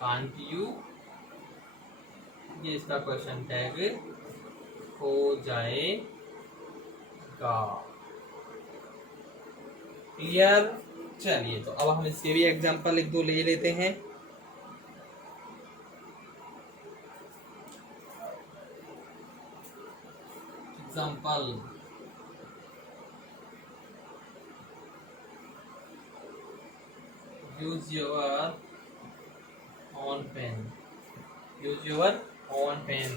कांट यू, ये इसका क्वेश्चन टैग हो जाएगा। क्लियर? चलिए, तो अब हम इसके भी एग्जांपल एक दो ले लेते हैं। Example, use your own pen, use your own pen,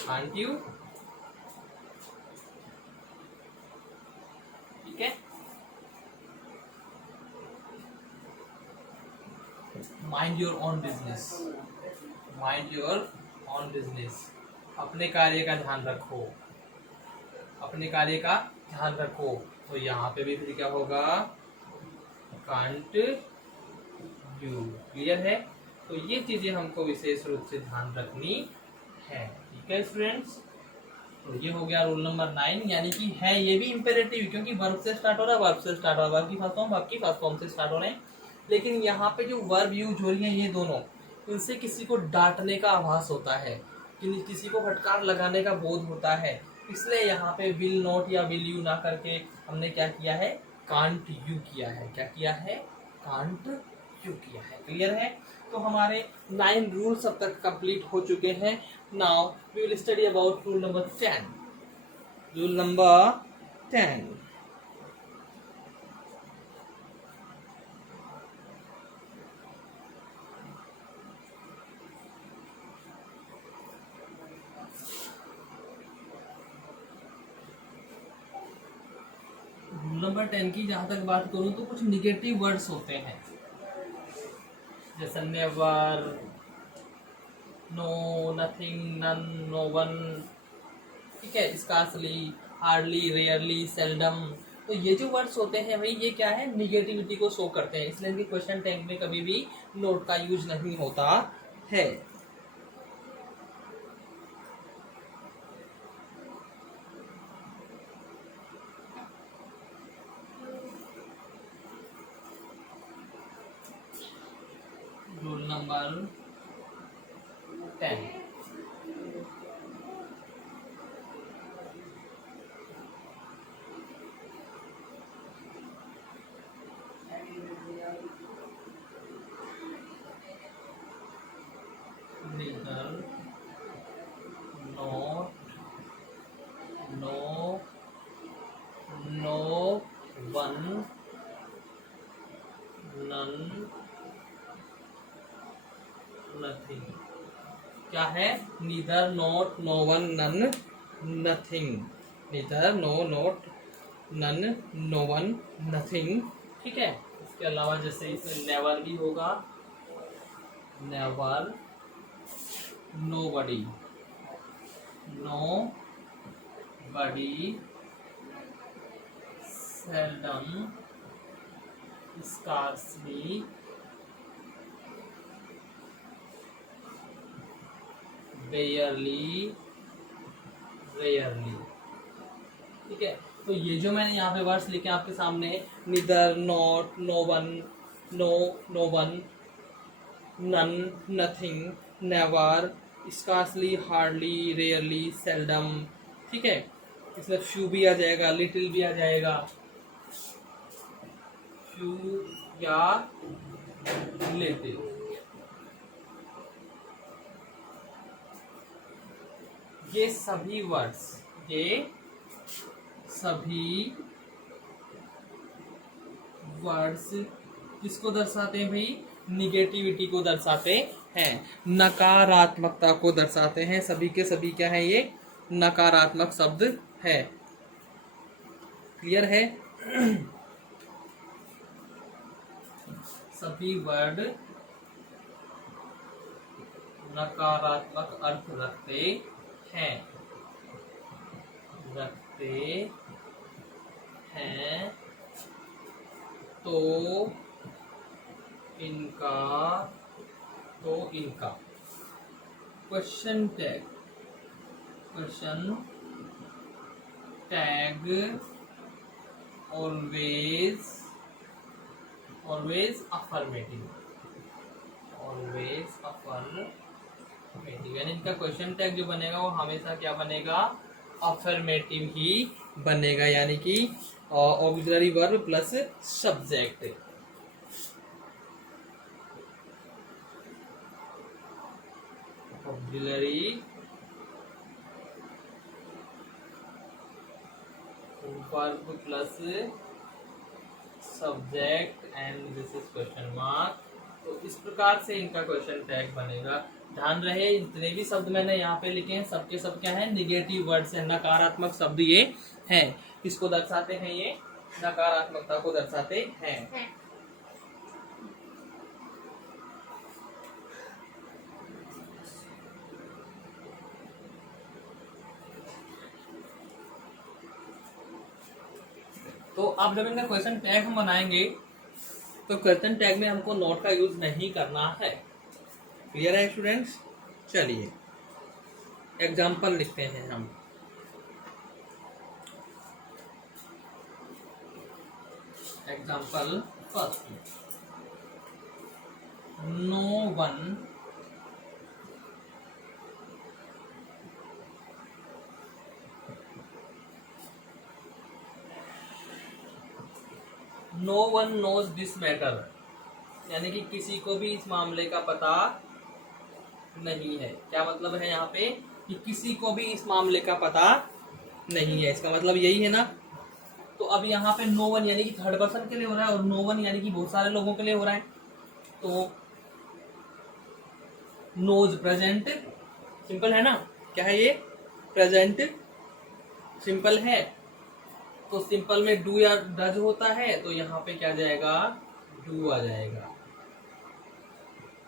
can't you? ठीक है, mind your own business, mind your own business, अपने कार्य का ध्यान रखो, अपने कार्य का ध्यान रखो। तो यहाँ पे भी फिर क्या होगा? Can't you. क्लियर है? तो ये चीजें हमको विशेष रूप से ध्यान रखनी है। ठीक है स्टूडेंट्स, तो ये हो गया रूल नंबर 9, यानी कि है ये भी इंपेरेटिव, क्योंकि वर्ब से स्टार्ट हो रहा है, वर्ब से स्टार्ट हो रहा है, वर्ब की फर्स्ट फॉर्म, वर्ब की फर्स्ट फॉर्म से स्टार्ट हो रहे हैं। लेकिन यहाँ पे जो वर्ब यूज हो रही है ये दोनों, इनसे किसी को डांटने का आभास होता है, किसी को फटकार लगाने का बोध होता है, इसलिए यहाँ पे विल नॉट या विल यू ना करके हमने क्या किया है? कांट यू किया है। क्या किया है? कांट यू किया है। क्लियर है? तो हमारे 9 रूल्स अब तक कंप्लीट हो चुके हैं। Now we will study about rule number 10। Rule number 10, number 10 की जहां तक बात करूं तो कुछ निगेटिव वर्ड्स होते हैं, जैसे never, no, nothing, none, no one. ठीक है, स्कार्सली, हार्डली, रेयरली, सेल्डम। तो ये जो वर्ड्स होते हैं भाई ये क्या है? निगेटिविटी को शो करते हैं, इसलिए इनके क्वेश्चन टैग में कभी भी नोट का यूज नहीं होता है। Number 10। neither not no no one none nothing। क्या है? neither not no one none nothing। neither no not none no one nothing। ठीक है। इसके अलावा जैसे इसमें नेवर भी होगा, never, nobody, nobody, seldom, scarcely, barely, rarely। ठीक है। तो ये जो मैंने यहाँ पे वर्ड्स लिखे आपके सामने, neither, not, no one, no one, none, nothing, never, scarcely, hardly, rarely, seldom. ठीक है। इसमें फ्यू भी आ जाएगा, लिटिल भी आ जाएगा, फ्यू या लिटिल। ये सभी वर्ड्स किसको दर्शाते हैं भाई? निगेटिविटी को दर्शाते हैं, नकारात्मकता को दर्शाते हैं। सभी के सभी क्या है? ये नकारात्मक शब्द है। क्लियर है? सभी वर्ड नकारात्मक अर्थ रखते हैं, तो इनका क्वेश्चन टैग ऑलवेज अफर्मेटिव, यानी इनका क्वेश्चन टैग जो बनेगा वो हमेशा क्या बनेगा? अफर्मेटिव ही बनेगा, यानी कि auxiliary verb plus subject. Auxiliary verb plus subject and this is question mark. तो इस प्रकार से इनका क्वेश्चन टैग बनेगा। ध्यान रहे, जितने भी शब्द मैंने यहाँ पे लिखे हैं सबके सब क्या है? निगेटिव वर्ड्स हैं, नकारात्मक शब्द ये हैं। किसको दर्शाते हैं? ये नकारात्मकता को दर्शाते हैं। तो अब जब इनका क्वेश्चन टैग हम बनाएंगे तो क्वेश्चन टैग में हमको नोट का यूज नहीं करना है। क्लियर है स्टूडेंट्स? चलिए एग्जाम्पल लिखते हैं हम। Example first, no one knows this matter, यानी कि किसी को भी इस मामले का पता नहीं है। क्या मतलब है यहाँ पे? कि किसी को भी इस मामले का पता नहीं है, इसका मतलब यही है ना। तो अब यहाँ पे नो वन यानी कि थर्ड पर्सन के लिए हो रहा है और नो वन यानी कि बहुत सारे लोगों के लिए हो रहा है। तो नोज प्रेजेंट सिंपल है ना, क्या है ये? प्रेजेंट सिंपल है। तो सिंपल में डू या डज होता है, तो यहाँ पे क्या जाएगा? डू आ जाएगा।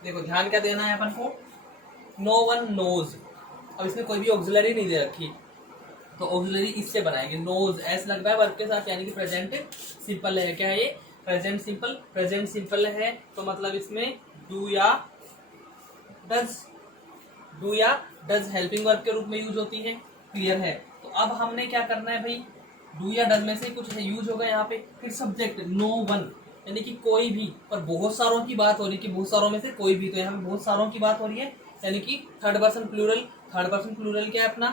देखो ध्यान क्या देना है अपन को, नो वन नोज। अब इसमें कोई भी ऑक्सिलरी नहीं दे रखी, तो ऑक्सिलरी इससे बनाएंगे। नोज एस लगता है वर्ब के साथ, यानी कि प्रेजेंट सिंपल है। क्या है ये? प्रेजेंट सिंपल है। तो मतलब इसमें डू या डज हेल्पिंग वर्ब के रूप में यूज होती है। क्लियर है? तो अब हमने क्या करना है भाई? डू या डज में से कुछ यूज होगा यहाँ पे। फिर सब्जेक्ट नो वन, यानी कि कोई भी, पर बहुत सारों की बात हो रही है कि बहुत सारों में से कोई भी, तो यहाँ पे बहुत सारों की बात हो रही है, यानी कि थर्ड पर्सन प्लूरल क्या है अपना,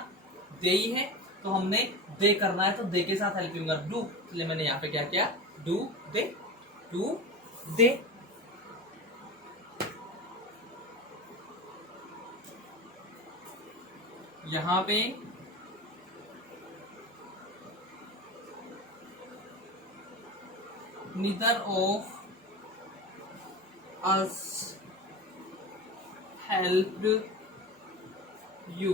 दे ही है, तो हमने दे करना है, तो दे के साथ हेल्पिंग वर्ब डू, इसलिए मैंने यहाँ पे क्या किया, डू दे। यहाँ पे neither of us helped you,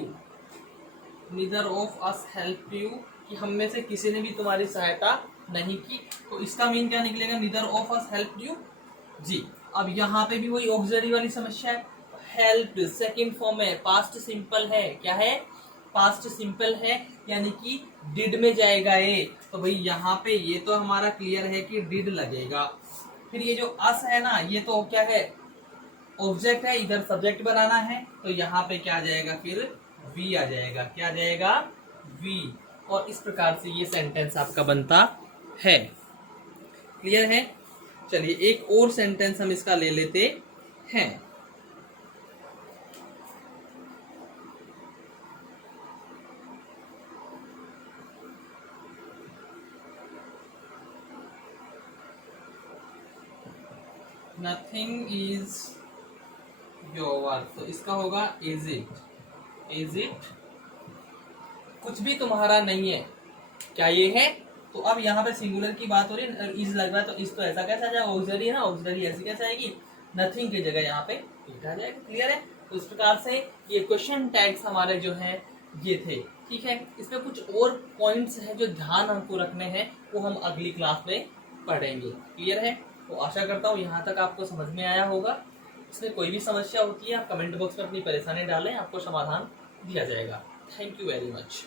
neither of us helped you, कि हम में से किसी ने भी तुम्हारी सहायता नहीं की, तो इसका मीन क्या निकलेगा, neither of us helped you जी। अब यहाँ पे भी वही ऑक्सिलरी वाली समस्या है, हेल्प्ड सेकंड फॉर्म है, पास्ट सिंपल है, क्या है, पास्ट सिंपल है, यानी कि डिड में जाएगा ये, तो भाई यहाँ पे ये तो हमारा क्लियर है कि डिड लगेगा। फिर ये जो अस है ना, ये तो क्या है, ऑब्जेक्ट है, इधर सब्जेक्ट बनाना है, तो यहाँ पे क्या आ जाएगा, फिर वी आ जाएगा, क्या आ जाएगा, वी, और इस प्रकार से ये सेंटेंस आपका बनता है। क्लियर है। चलिए एक और सेंटेंस हम इसका ले लेते हैं। नथिंग इज योर वर्क, तो इसका होगा इज इट, कुछ भी तुम्हारा नहीं है, क्या ये है, तो अब यहाँ पे सिंगुलर की बात हो रही है, इज लग रहा है, तो इस तो ऐसा कैसे आ जाएगा, ऑक्सिलरी है ना, ऑक्सिलरी ऐसी कैसे आएगी, नथिंग की जगह यहाँ पे इट आ जाएगा। क्लियर है। तो इस प्रकार से ये क्वेश्चन टैग्स हमारे जो है ये थे। ठीक है, इसमें कुछ और पॉइंट्स हैं जो ध्यान हमको रखने हैं, वो हम अगली क्लास में पढ़ेंगे। क्लियर है। तो आशा करता हूँ यहाँ तक आपको समझ में आया होगा। इसमें कोई भी समस्या होती है आप कमेंट बॉक्स में अपनी परेशानी डालें, आपको समाधान दिया जाएगा। Thank you very much.